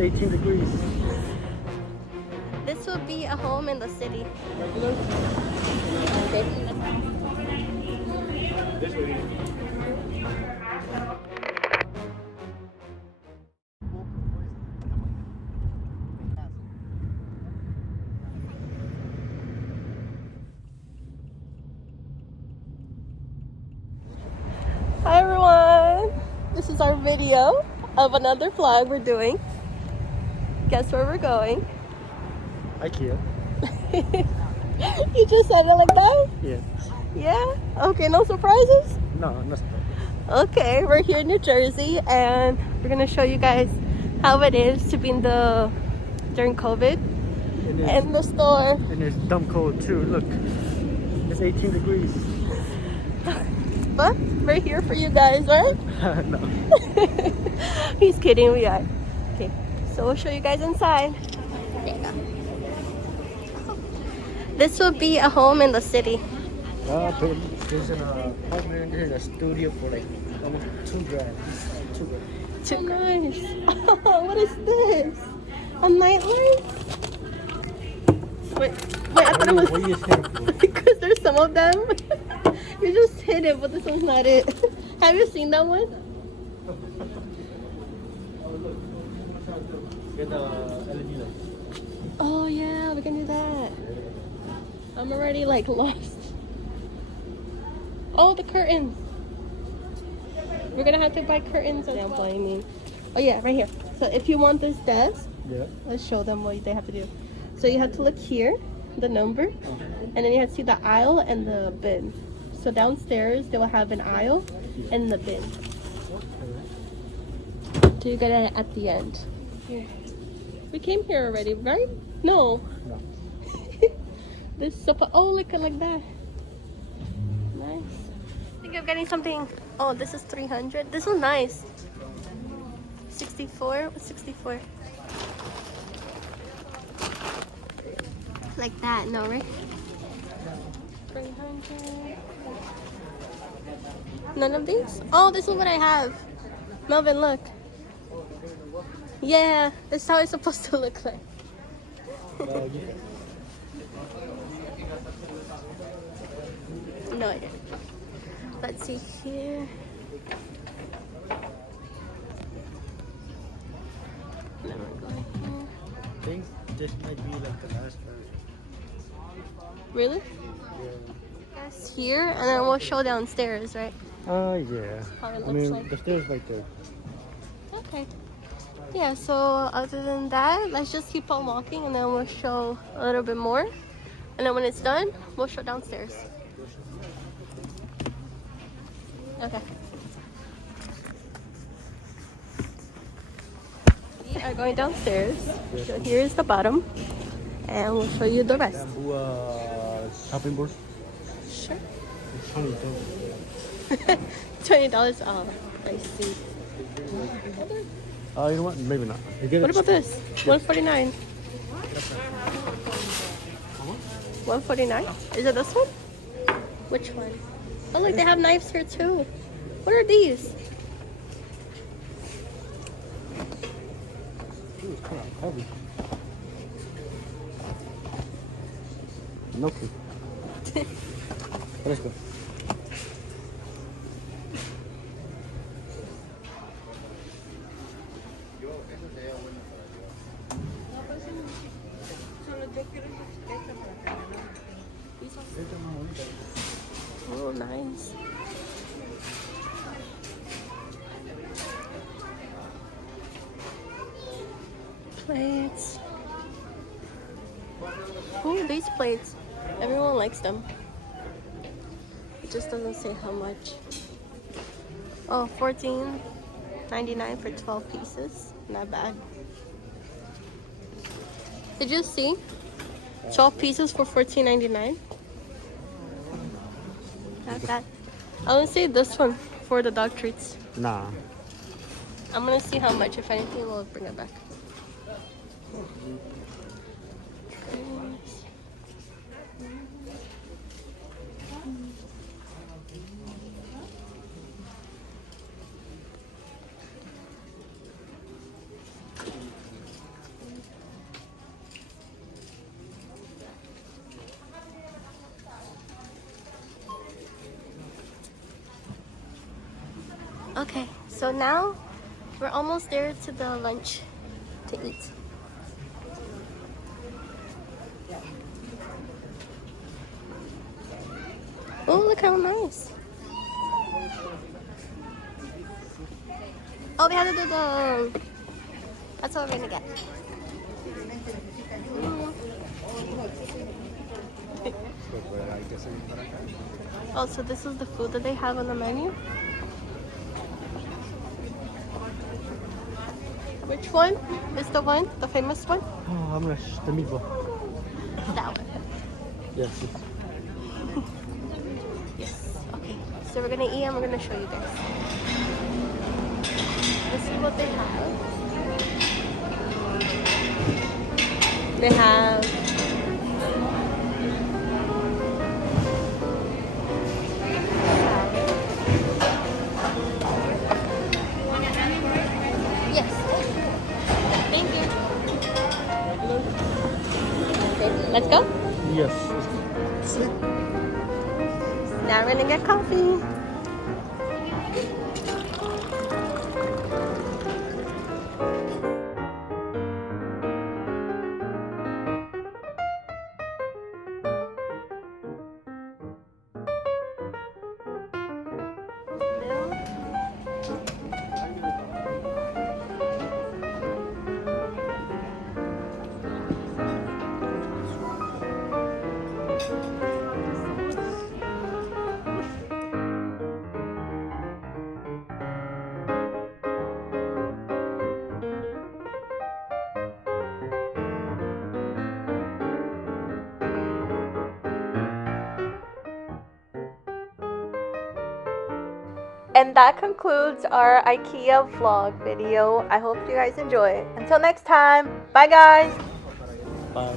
It's 18 degrees. This will be a home in the city. Regular? Okay. This way. Hi everyone! This is our video of another vlog we're doing. Guess where we're going? IKEA. You just said it like that? Yeah. Yeah? Okay, no surprises? No, not Okay, we're here in New Jersey and we're gonna show you guys how it is to be during COVID in the store. And it's dumb cold too. Look, it's 18 degrees. But we're here for you guys, right? No. He's kidding, we are. Okay, so we'll show you guys inside. There you go. This will be a home in the city. But there's an apartment and a studio for like almost $2,000. Too nice. What is this? A nightlight? Wait, I thought it was What are you saying for? because there's some of them. You just hit it, but this one's not it. Have you seen that one? Get the LED light. Oh yeah, we can do that. I'm already like lost. Oh, the curtains. We're gonna have to buy curtains as well. I mean, oh yeah, right here. So if you want this desk, Yeah. let's show them what they have to do. So you have to look here, the number, and then you have to see the aisle and the bin. So downstairs they will have an aisle and the bin. So you get it at the end. Here. We came here already, right? No. No. This is oh, look like that. Nice. I think I'm getting something. Oh, this is 300. This is nice. 64. What's 64? Like that, no, right? 300. None of these? Oh, this is what I have. Melvin, look. Yeah, this is how it's supposed to look like. No idea. Let's see here. And then we're going here. I think this might be like the last version. Really? Yeah. Yes, here, and then we'll show downstairs, right? Yeah. How it I looks mean, like. the stairs right there. Okay. Yeah, so other than that, let's just keep on walking and then we'll show a little bit more. And then when it's done, we'll show downstairs. Okay. We are going downstairs. So here's the bottom. And we'll show you the rest. Bamboo shopping boards. Sure. It's $20. $20 off. I see. You know what? Maybe not. What about this? $149. $149? Is it this one? Which one? Oh look, they have knives here too. What are these? Ooh, it's kind of heavy. No clue. Let's go. Oh, nice. Plates. Oh, these plates. Everyone likes them. It just doesn't say how much. Oh, $14.99 for 12 pieces. Not bad. Did you see? 12 pieces for $14.99. Not bad. I want to say this one for the dog treats. Nah. I'm gonna see how much. If anything, we'll bring it back. Okay, so now we're almost there to the lunch to eat. Oh, look how nice. Oh, we have to do the... That's what we're gonna get. Oh, so this is the food that they have on the menu? Which one is the famous one? Oh, how much? The meatball. That one. Yes. Yes. Okay. So we're gonna eat and we're gonna show you guys. This is what they have. They have yes. Thank you. Okay, let's go. Yes. Now we're gonna get coffee. And that concludes our IKEA vlog video. I hope you guys enjoy. Until next time, bye guys. Bye.